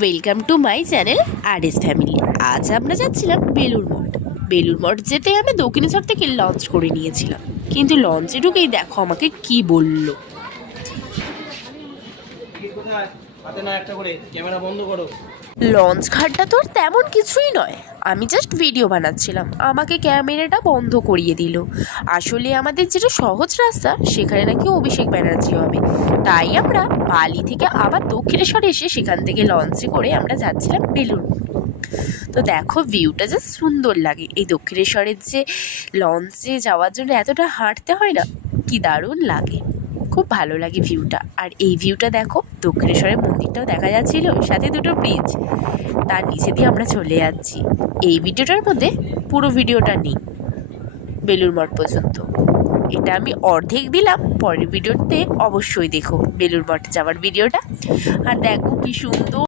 Welcome to my channel RS family. আজ আমরা যাচ্ছিলাম বেলুড় মঠ। বেলুড় মঠ যেতে আমি দক্ষিণেশ্বর থেকে লঞ্চ করে নিয়েছিলাম, কিন্তু লঞ্চে ঢুকেই দেখো আমাকে কি বলল। লঞ্চ ঘাটটা তো আর তেমন কিছুই নয়, আমি জাস্ট ভিডিও বানাচ্ছিলাম, আমাকে ক্যামেরাটা বন্ধ করিয়ে দিল। আসলে আমাদের যেটা সহজ রাস্তা সেখানে নাকি অভিষেক ব্যানার্জি হবে, তাই আমরা বালি থেকে আবার দক্ষিণেশ্বরে এসে সেখান থেকে লঞ্চে করে আমরা যাচ্ছিলাম বেলুড় মঠ। তো দেখো ভিউটা জাস্ট সুন্দর লাগে। এই দক্ষিণেশ্বরের যে লঞ্চে যাওয়ার জন্য এতটা হাঁটতে হয় না, কি দারুণ লাগে, খুব ভালো লাগে ভিউটা। আর এই ভিউটা দেখো, দক্ষিণেশ্বরের মন্দিরটাও দেখা যাচ্ছিল, সাথে দুটো ব্রিজ, তার নিচে দিয়ে আমরা চলে যাচ্ছি। এই ভিডিওটার মধ্যে পুরো ভিডিওটা নেই বেলুড় মঠ পর্যন্ত, এটা আমি অর্ধেক দিলাম। পরের ভিডিওতে অবশ্যই দেখো বেলুড় মঠ যাওয়ার ভিডিওটা, আর দেখো কি সুন্দর